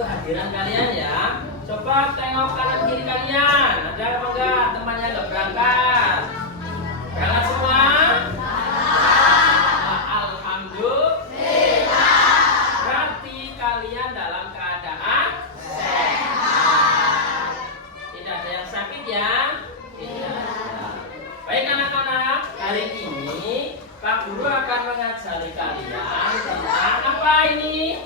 kehadiran kalian ya. Coba tengok kanan kiri kalian. Ada apa enggak? Temannya enggak berangkat? Berangkat semua? Alhamdulillah. Berarti kalian dalam keadaan sehat. Tidak ada yang sakit ya? Tidak ada. Baik anak-anak, hari ini Pak Guru akan mengajari kalian tentang apa ini?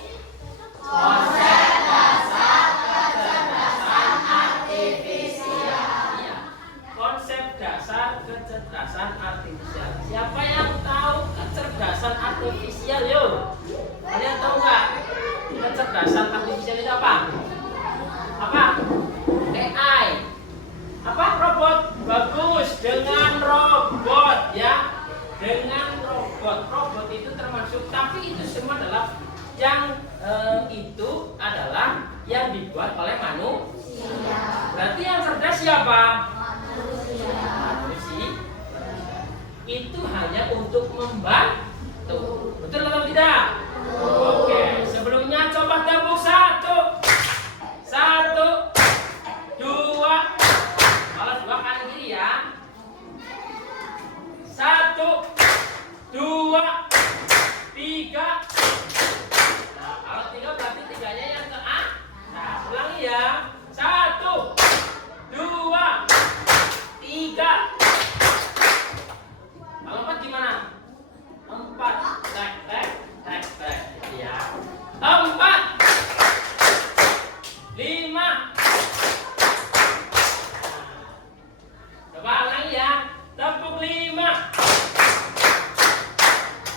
Konsep dasar kecerdasan artifisial. Ya, konsep dasar kecerdasan artifisial. Siapa yang tahu kecerdasan artifisial? Yuk, kalian tahu nggak? Kecerdasan artifisial itu apa? Apa? AI. Apa? Robot. Bagus. Dengan robot ya. Dengan robot itu termasuk, tapi itu semua adalah yang itu adalah yang dibuat oleh manusia. Berarti yang cerdas siapa? Manusia. Itu hanya untuk membantu. Betul atau tidak? Oke. Sebelumnya coba tepuk satu, dua. Kalau dua kanan kiri ya. 1, 2, 3. Nah, kalau 3 berarti 3-nya yang ke A. Nah, ulangi ya. 1, 2, 3. Kalau 4 gimana? 4. Tek. Ya. 4, 5. Coba ulangi ya. Tepuk 5.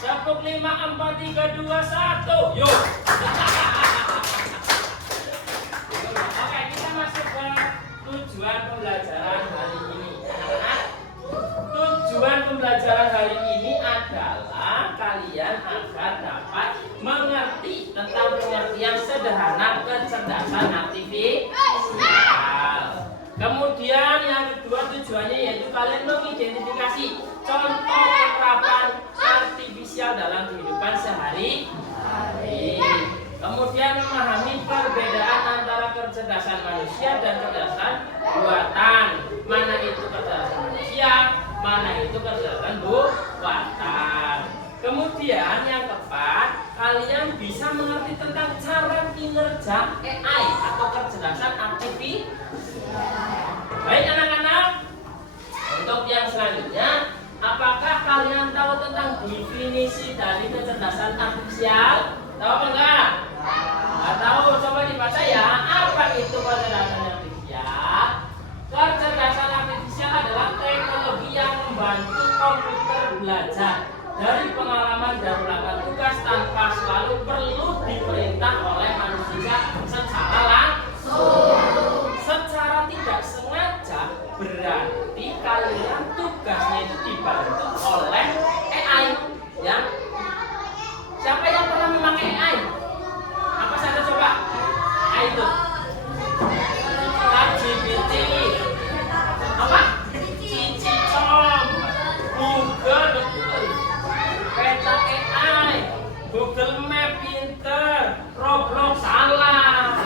Tepuk 5, 4, 3, 2, 1. Yuk. Oke, kita masuk ke tujuan pembelajaran hari ini. Tujuan pembelajaran hari ini adalah kalian agar dapat mengerti tentang pengertian sederhana kecerdasan artifisial. Kemudian yang kedua tujuannya yaitu kalian mengidentifikasi contoh penerapan artifisial dalam kehidupan sehari-hari. Kemudian memahami perbedaan antara kecerdasan manusia dan kecerdasan buatan. Mana itu kecerdasan manusia, mana itu kecerdasan buatan. Kemudian yang keempat, kalian bisa mengerti tentang cara kinerja AI atau kecerdasan artifisial. Baik anak-anak, untuk yang selanjutnya, apakah kalian tahu tentang definisi dari kecerdasan artifisial? Tahu apa enggak? Nggak tahu, coba dibaca ya. Apa itu kecerdasan artifisial? Kecerdasan artifisial adalah teknologi yang membantu komputer belajar dari pengalaman dan melakukan tugas tanpa selalu perlu diperintah oleh manusia secara langsung. Secara tidak sengaja berarti kalian tugasnya itu dibantu oleh AI ya. Siapa yang pernah memakai AI? Apa saja coba? AI itu ChatGPT, apa? Cicicom, Google, Peta AI, Google Map pinter, Roblox salah.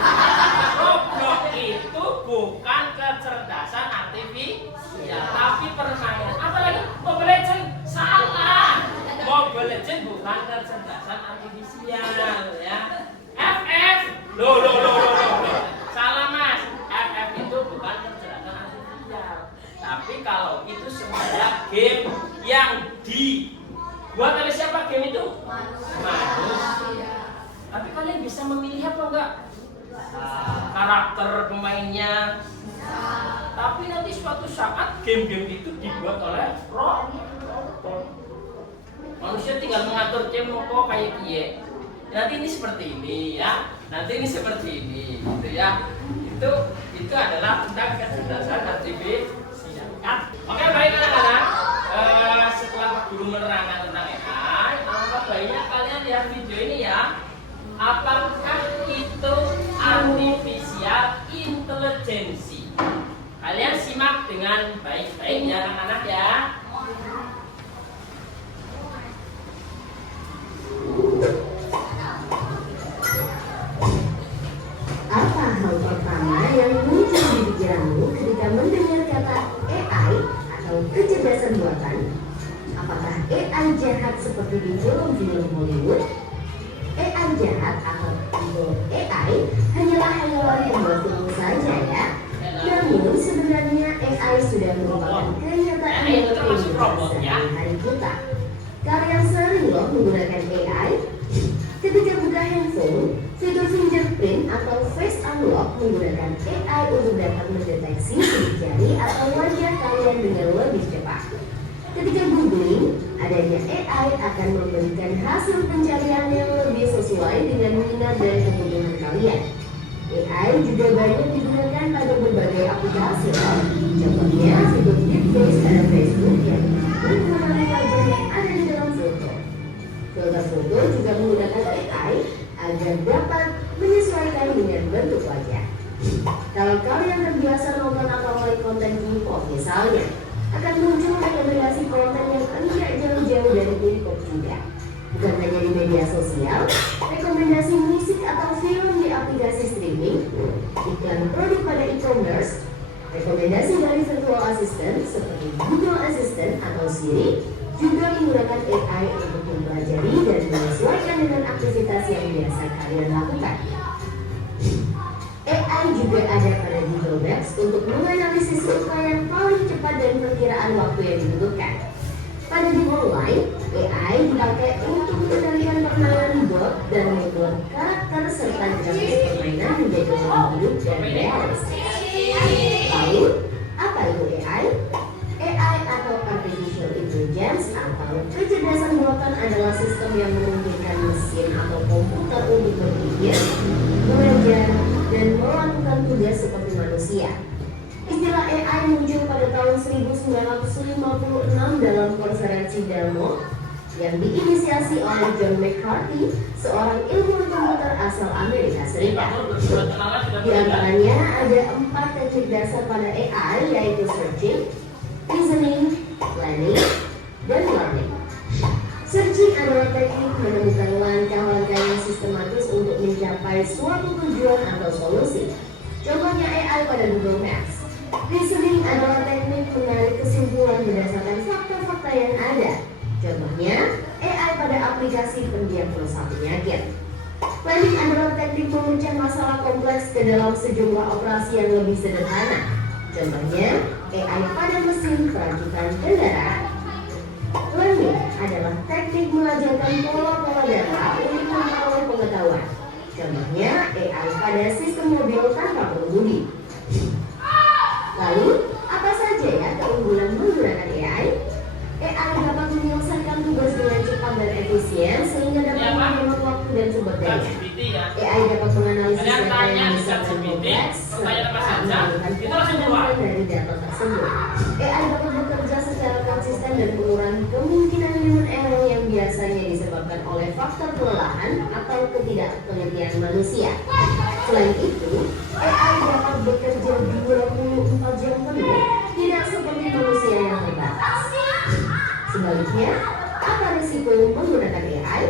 Roblox itu bukan kecerdasan artifisial, tapi permainan. Apalagi Mobile Legends salah. Mobile Legends bukan kecerdasan artifisial ya. FF, loh. Salah mas. FF itu bukan kecerdasan artifisial. Tapi kalau itu sebenarnya game yang dibuat oleh siapa game itu? Manusia. Tapi kalian bisa memilih apa enggak? Karakter pemainnya. Tapi nanti suatu saat game-game itu dibuat oleh robot. Manusia tinggal mengatur game kok kayak kie. Nanti ini seperti ini ya. Nanti ini seperti ini gitu ya. Itu adalah tentang kecerdasan artifisial. Oke, baik anak-anak. Setelah Pak Guru menerangkan tentang AI, alangkah baiknya kalian lihat video ini ya. Apakah itu artificial intelligence? Kalian simak dengan baik-baik ya anak-anak ya. Hollywood? AI jahat atau evil AI hanyalah hayalan yang berfilm saja ya. Namun sebenarnya AI sudah merupakan kenyataan itu dalam termasuk kehidupan robotnya. sehari-hari kita. Kalian sering loh menggunakan AI. Ketika buka handphone, fitur fingerprint atau face unlock menggunakan AI untuk dapat mendeteksi sidik jari atau wajah kalian dengan lebih cepat. Ketika googling, adanya AI akan memberikan hasil pencarian yang lebih sesuai dengan minat dan kebutuhan kalian. AI juga banyak digunakan pada berbagai aplikasi. Contohnya fitur deepfake pada Facebook yang mengenali wajah yang ada di dalam foto. Filter foto juga menggunakan AI agar dapat menyesuaikan dengan bentuk wajah. Kalau kalian terbiasa nonton atau melihat konten K-pop misalnya, akan muncul rekomendasi konten yang tidak jauh-jauh dari K-pop juga. Bukan hanya di media sosial, rekomendasi musik atau film di aplikasi streaming, iklan produk pada e-commerce, rekomendasi dari virtual assistant seperti Google Assistant atau Siri juga menggunakan AI untuk mempelajari dan menyesuaikan dengan aktivitas yang biasa kalian lakukan. AI juga ada pada Google Maps untuk menganalisis rute yang paling cepat dan perkiraan waktu yang dibutuhkan. Pada game online, AI dipakai untuk mengendalikan permainan bot dan membuat karakter serta grafis permainan menjadi lebih hidup dan realistis. Lalu, apa itu AI? AI atau Artificial Intelligence atau kecerdasan buatan adalah sistem yang memungkinkan mesin atau komputer untuk berpikir, belajar, dan melakukan tugas seperti manusia. Istilah AI muncul pada tahun 1956 dalam konferensi Delmo yang diinisiasi oleh John McCarthy, seorang ilmuwan komputer asal Amerika Serikat. Di antaranya ada 4 teknik dasar pada AI, yaitu searching, reasoning, planning, dan learning. Searching adalah teknik menemukan langkah-langkah yang sistematis untuk mencapai suatu tujuan atau solusi. Contohnya AI pada Google Maps. Reasoning adalah teknik menarik kesimpulan berdasarkan fakta-fakta yang ada. Contohnya AI pada aplikasi pendiagnosa penyakit. Planning adalah teknik memecah masalah kompleks ke dalam sejumlah operasi yang lebih sederhana. Contohnya AI pada mesin perakitan kendaraan. Learning adalah teknik mengajarkan pola-pola data untuk memperoleh pengetahuan. Contohnya AI pada sistem mobil tanpa pengemudi. Lalu, apa saja ya keunggulan menggunakan AI? AI dapat menyelesaikan tugas dengan cepat dan efisien sehingga dapat menghemat waktu dan sumber daya. AI dapat menganalisis data yang besar dan kompleks serta melakukan pengambilan dari data tersebut. AI dapat bekerja secara konsisten dan mengurangi kemungkinan human error yang biasanya disebabkan oleh faktor kelelahan atau ketidaktelitian manusia. Selain itu, AI dapat bekerja 24 jam penuh, tidak seperti manusia yang terbatas. Sebaliknya, apa risiko menggunakan AI?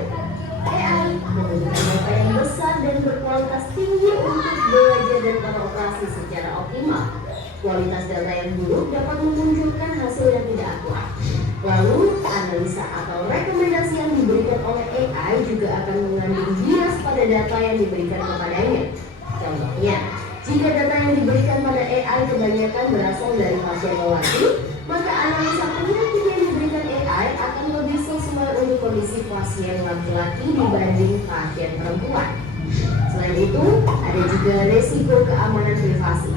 AI membutuhkan data yang besar dan berkualitas tinggi untuk belajar dan beroperasi secara optimal. Kualitas data yang buruk dapat memunculkan hasil yang tidak akurat. Lalu, analisa atau rekomendasi yang diberikan oleh AI juga akan mengandung bias pada data yang diberikan kepadanya. Contohnya, jika data yang diberikan pada AI kebanyakan berasal dari pasien lelaki, maka analisa penyakit yang diberikan AI akan lebih sesuai untuk kondisi pasien laki-laki dibanding pasien perempuan. Selain itu, ada juga resiko keamanan privasi.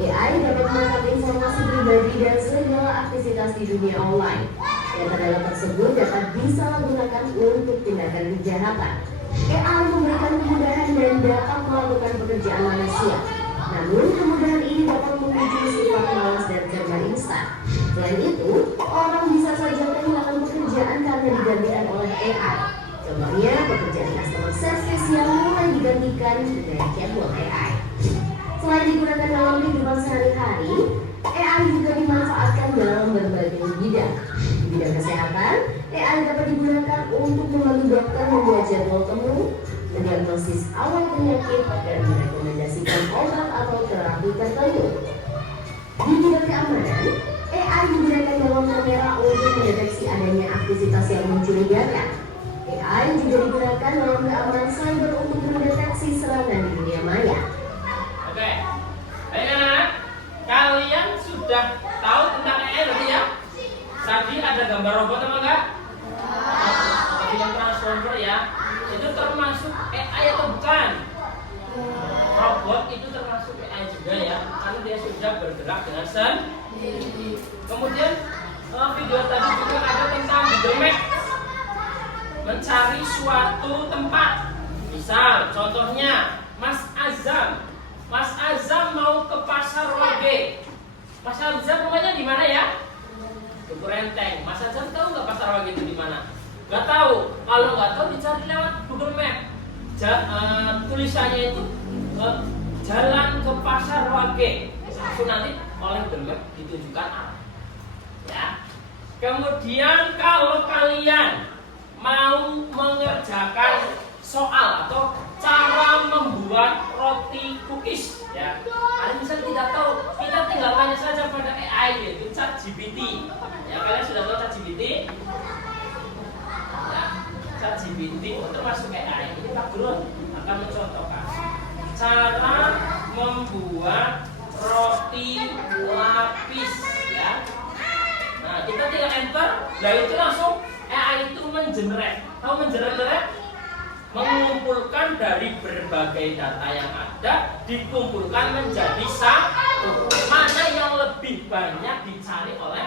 AI dapat menangkap informasi pribadi dan segala aktivitas di dunia online. Data-data tersebut dapat disalahgunakan untuk tindakan kejahatan. AI memberikan kemudahan dan dapat melakukan pekerjaan manusia. Namun, kemudahan ini dapat memicu sifat malas dan serba instan. Selain itu, orang bisa saja kehilangan pekerjaan karena digantikan oleh AI. Contohnya, pekerjaan customer service yang mulai digantikan dengan chatbot AI. Selain digunakan dalam kehidupan sehari-hari, AI juga dimanfaatkan dalam berbagai bidang. Di bidang kesehatan, AI dapat digunakan untuk membantu dokter membuat jadwal temu, mendiagnosis awal penyakit, dan merekomendasikan obat atau terapi tertentu. Di bidang keamanan, AI digunakan dalam kamera untuk mendeteksi adanya aktivitas yang mencurigakan. AI juga digunakan dalam keamanan cyber untuk mendeteksi serangan di dunia maya. Oke, baik anak-anak, kalian sudah tahu tentang AI berarti ya? Tadi ada gambar robot apa enggak? Film Transformer ya, itu termasuk AI atau bukan? Robot itu termasuk AI juga ya, karena dia sudah bergerak dengan sendiri. Kemudian video tadi juga ada tentang Google Map, mencari suatu tempat. Misal, contohnya Mas Azam mau ke Pasar Wage. Mas Azam rumahnya di mana ya? Duku Renteng. Mas Azam tahu nggak Pasar Wage itu di mana? Nggak tahu. Kalau nggak tahu dicari lewat Google Map. Tulisannya itu jalan ke Pasar Wage. Langsung nanti oleh Google Map ditunjukkan arah. Ya. Kemudian kalau kalian mau mengerjakan soal atau cara membuat roti cookies, ya, kalian misalnya tidak tahu, kita tinggal tanya saja pada AI yaitu ChatGPT. Ya, kalian sudah tahu ChatGPT? Ya, ChatGPT itu termasuk AI. Ini Pak Guru akan mencontohkan cara membuat roti lapis, ya. Nah, kita tinggal enter, nah itu langsung AI itu mengenerate. Tahu mengenerate? Mengumpulkan dari berbagai data yang ada, dikumpulkan menjadi satu. Mana yang lebih banyak dicari oleh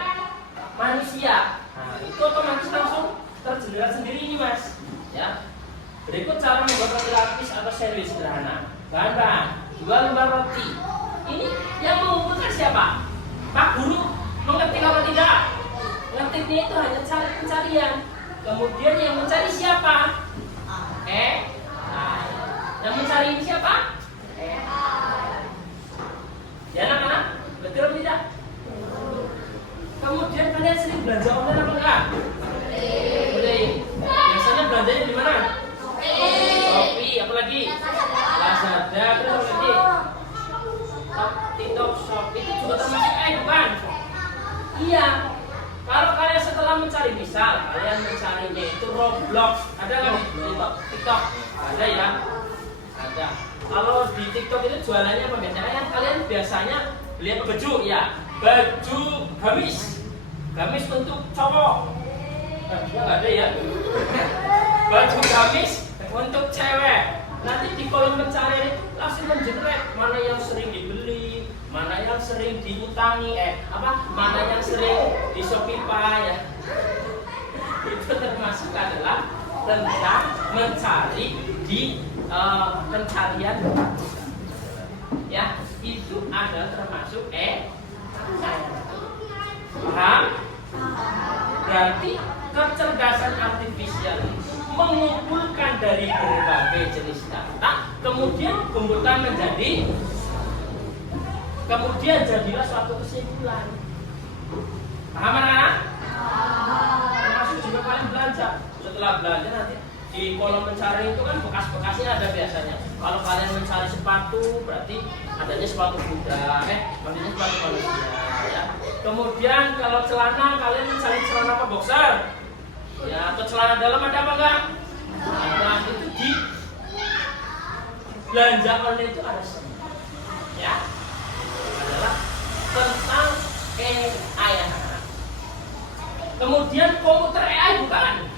manusia? Nah, itu otomatis langsung tergenerate sendiri ini, Mas. Ya. Berikut cara membuat roti lapis atau sandwich sederhana. Bahan-bahan: 2 lembar roti. Ini yang mengumpulkan siapa? Pak Guru mengetik apa tidak? Ngetiknya itu hanya cari pencarian. Kemudian yang mencari siapa? Yang mencari ini siapa? Ya anak-anak, betul atau tidak? Kemudian kalian sering belanja online apa enggak? Boleh. Biasanya belanjanya di mana? Shopee, apalagi? Lazada, terus apa lagi? TikTok Shop itu juga termasuk bukan? Iya. Kalau kalian setelah mencari, misal kalian mencarinya itu Roblox, ada nggak di TikTok? Ada ya? Ada. Kalau di TikTok itu jualannya apa biasanya? Kalian biasanya beli apa? Baju ya? Baju gamis untuk cowok. Ya nggak ada ya? Baju gamis untuk cewek. Nanti di kolom pencarian itu langsung mengenerate mana yang sering dibeli, mana yang sering diutangi, mana yang sering di Shopee ya. Itu termasuk adalah tentang mencari di pencarian. Ya, itu adalah termasuk paham? Berarti kecerdasan artifisial mengumpulkan dari berbagai jenis data, kemudian kumpulkan menjadi, kemudian jadilah suatu kesimpulan. Paham anak-anak? Termasuk juga kalian belanja. Setelah belanja nanti di kolom pencarian itu kan bekas-bekasnya ada biasanya. Kalau kalian mencari sepatu, berarti adanya sepatu kuda, maksudnya sepatu manusia. Ya. Kemudian kalau celana, kalian mencari celana apa? Boxer. Ya, atau celana dalam ada apa enggak? Nah, itu di belanja online itu ada semua. Ya, adalah tentang AI. Kemudian komputer AI bukan?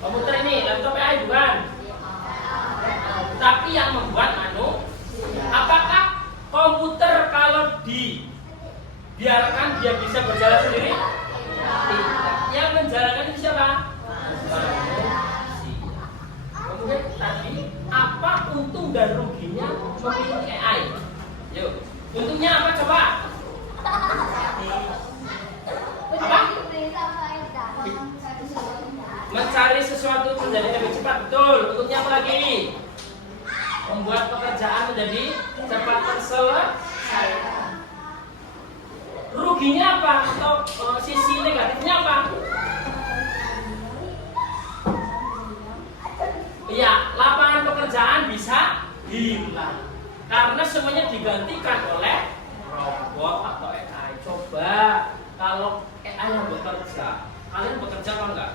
Komputer ini, laptop AI bukan? Tapi yang membuat apakah komputer kalau dibiarkan dia bisa berjalan sendiri? Tidak. Yang menjalankan itu siapa? Kemudian tadi apa untung dan ruginya memiliki AI? Yuk, untungnya apa coba? Apa? Mencari sesuatu menjadi lebih cepat, betul. Untungnya apa lagi? Membuat pekerjaan menjadi cepat terselesai. Ruginya apa? Atau sisi negatifnya apa? Ya, lapangan pekerjaan bisa hilang karena semuanya digantikan oleh robot atau AI. Coba kalau AI yang bekerja, kalian bekerja apa enggak?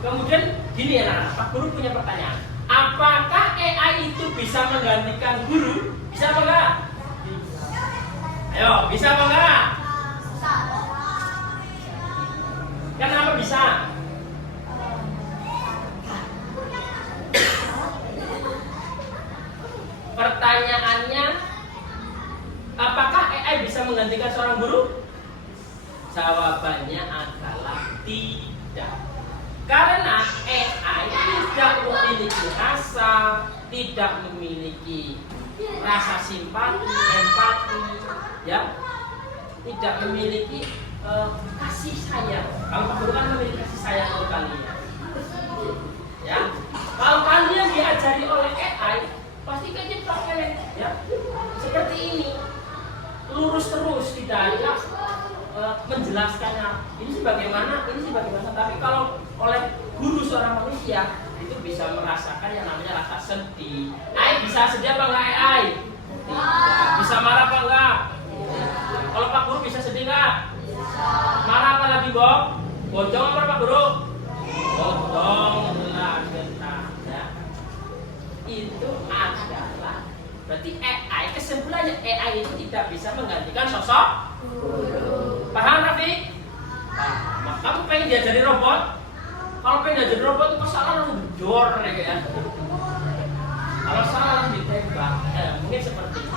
Kemudian gini ya anak, Pak Guru punya pertanyaan. Apakah AI itu bisa menggantikan guru? Bisa apa enggak? Ayo, bisa apa enggak? Kenapa bisa? Pertanyaannya, apakah AI bisa menggantikan seorang guru? Jawabannya adalah tidak. Karena AI tidak memiliki rasa, tidak memiliki rasa simpati, empati, ya, tidak memiliki kasih sayang. Kalau Pak Guru kan memiliki kasih sayang untuk kalian. Ya, kalau kalian diajari oleh AI, pasti kejebak kalian, ya. Seperti ini, lurus terus, tidak ada menjelaskannya. Ini sih bagaimana, ini sih bagaimana. Tapi kalau oleh guru seorang manusia, itu bisa merasakan yang namanya rasa sedih. AI bisa sedih apa enggak AI? Tidak. Bisa marah apa enggak? Kalau Pak Guru bisa sedih enggak? Marah apa lagi, Bob? Bojong apa Pak Guru? Bojong lah, ya. Itu adalah berarti AI, kesimpulannya AI itu tidak bisa menggantikan sosok guru. Paham, Rafi? Paham. Kamu pengen diajari robot? Kalau pengen diajari robot itu salah langsung jedor ya. Kalau salah ditembak, mungkin seperti itu.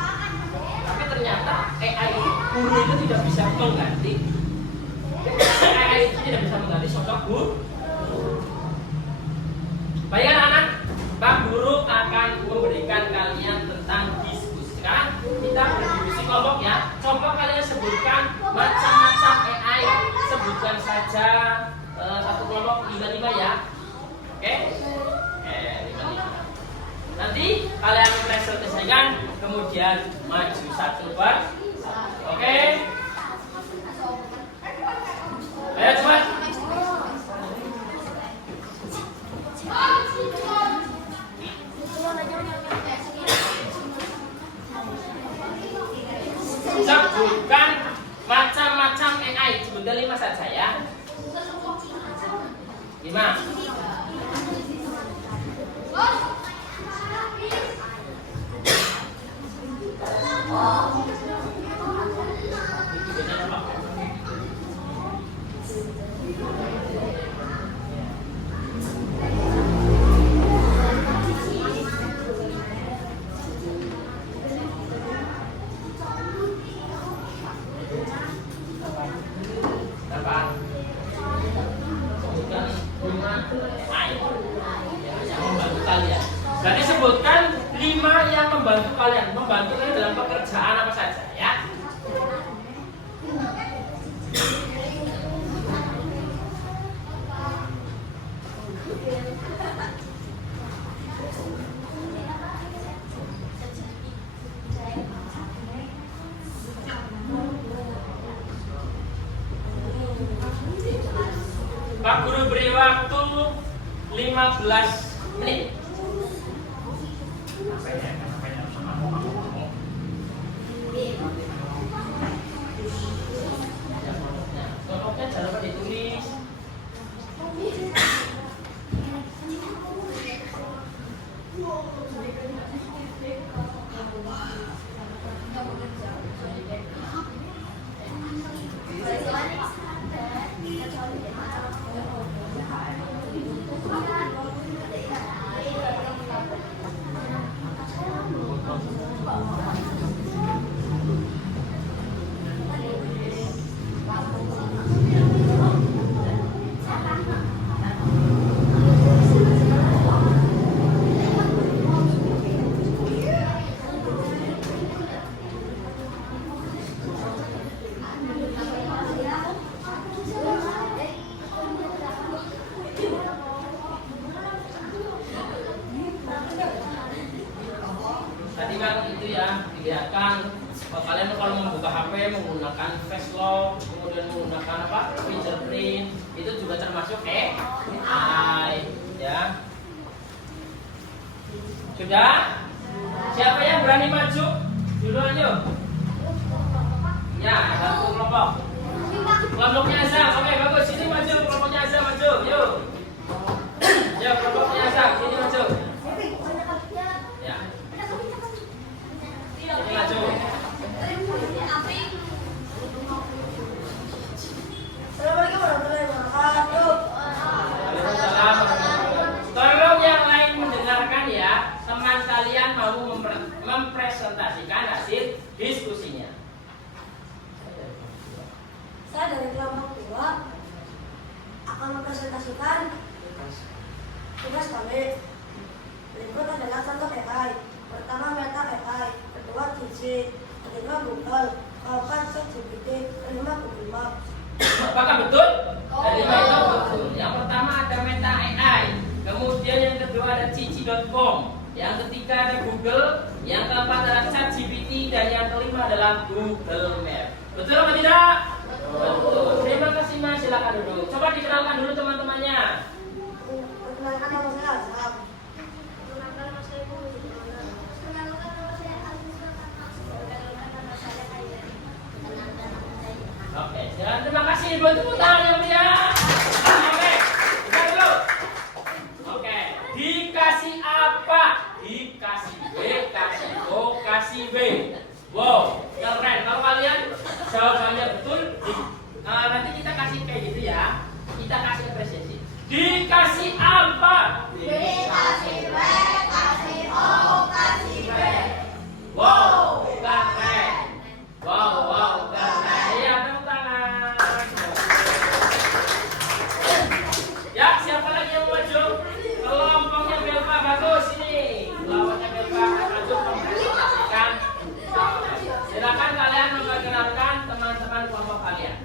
Tapi ternyata AI guru itu tidak bisa mengganti. AI itu tidak bisa mengganti sosok guru. Baik anak-anak, Pak Guru akan memberikan kalian tentang diskusi. Sekarang kita berdiskusi kelompok ya. Coba kalian sebutkan macam-macam AI. Sebutkan saja satu kelompok 5 ya. Oke? 5. Nanti kalian presentasikan, kemudian maju satu per. Oke? Ayo cepat. Sebutkan macam-macam AI. Sebutkan 5 saja ya. 5. Berarti sebutkan 5 yang membantu kalian. Membantu kalian dalam pekerjaan apa saja ya. Pak Guru beri waktu 15 menit. Contohnya jangan lupa ditulis. Tadi kan itu ya dilihatkan kalian kalau membuka HP menggunakan face lock, kemudian menggunakan apa fingerprint, itu juga termasuk AI ya. Sudah? Siapa yang berani maju? Duluan yuk. Ya, satu kelompok. Kelompoknya Azam, oke bagus. Sini maju, kelompoknya Azam maju, yuk. Tugas kami berikut adalah contoh AI. Pertama Meta AI, kedua Cici, ketiga Google, keempat ChatGPT, kelima Google Maps. Apakah betul? Kelima itu betul. Yang pertama ada Meta AI, kemudian yang kedua ada Cici.com, yang ketiga ada Google, yang keempat adalah ChatGPT, dan yang kelima adalah Google Maps. Betul atau tidak? Betul. Terima kasih Mas, silakan duduk. Coba dikenalkan dulu teman-temannya. Perkenalkan nama saya Azhar. Oke, terima kasih. Buat tepuk tangan yang meriah. Oke, kita dulu. Oke, dikasih apa? Dikasih B, kasih O, kasih B. Wow, keren. Kalau kalian jawabannya betul, nanti kita kasih kayak gitu ya. Kita kasih apresiasi. Dikasih apa? Dikasih B, kasih O, kasih B. Wow, keren. Wow, keren. Iya, tepuk tangan. Ya, siapa lagi yang mau maju? Kelompoknya Belva bagus ini. Lawannya Belva maju mempresentasikan. Silakan kalian memperkenalkan teman-teman kelompok kalian.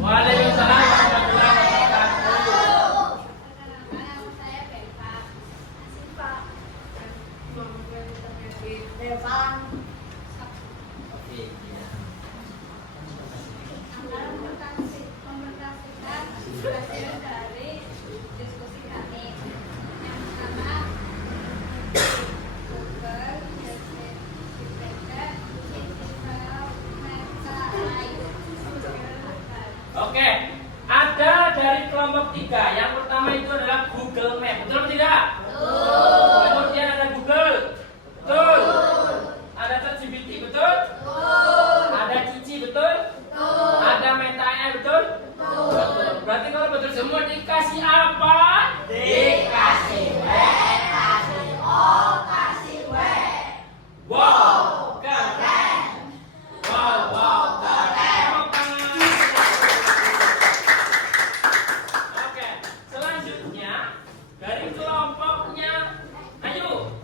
Waalaikumsalam warahmatullahi wabarakatuh. Oke, iya. Hasil dari diskusi kami. Yang pertama, Google, Oke, ada dari kelompok 3. Yang pertama itu adalah Google Map. Betul atau tidak? Betul. Kemudian ada Google. Betul. Ada ChatGPT. Betul. Ada Cici. Betul. Ada Meta AI. Betul. Betul. Berarti kalau betul semua dikasih apa? Dikasih W, kasih O, kasih W. Wow, keren. Wow, keren. Oke, selanjutnya dari kelompoknya, ayo.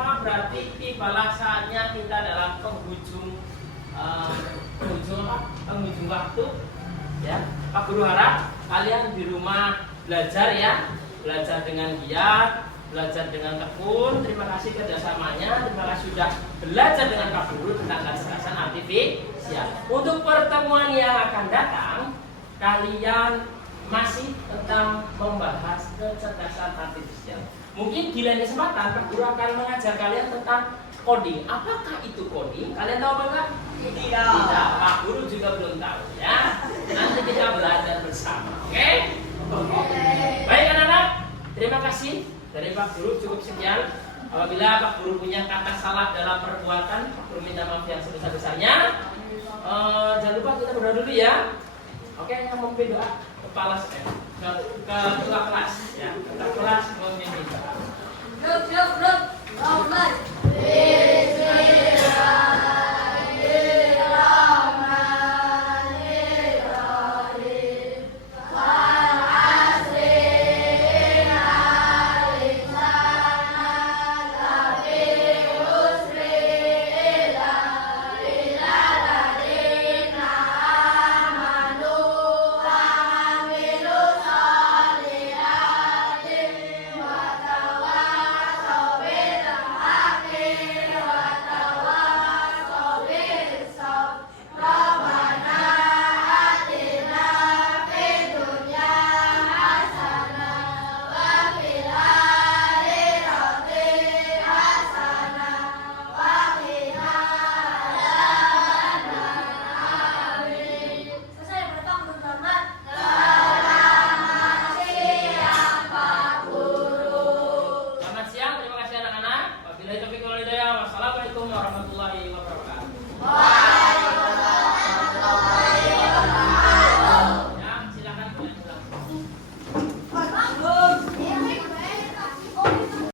semua, berarti tibalah saatnya kita dalam penghujung waktu. Ya, Pak Guru harap kalian di rumah belajar ya, belajar dengan giat, belajar dengan tekun. Terima kasih kerjasamanya, terima kasih sudah belajar dengan Pak Guru tentang kecerdasan artifisial. Untuk pertemuan yang akan datang, kalian masih tentang membahas kecerdasan artifisial. Mungkin di lain kesempatan Pak Guru akan mengajar kalian tentang coding. Apakah itu coding? Kalian tahu apa enggak? Tidak. Pak Guru juga belum tahu ya. Nanti kita belajar bersama. Oke? Baik anak-anak, terima kasih dari Pak Guru, cukup sekian. Apabila Pak Guru punya kata salah dalam perbuatan, Pak Guru minta maaf yang sebesar-besarnya. Jangan lupa kita berdoa dulu ya. Oke, yang memimpin doa kepala saya ke ketua kelas ya, ketua kelas memimpin. Grup.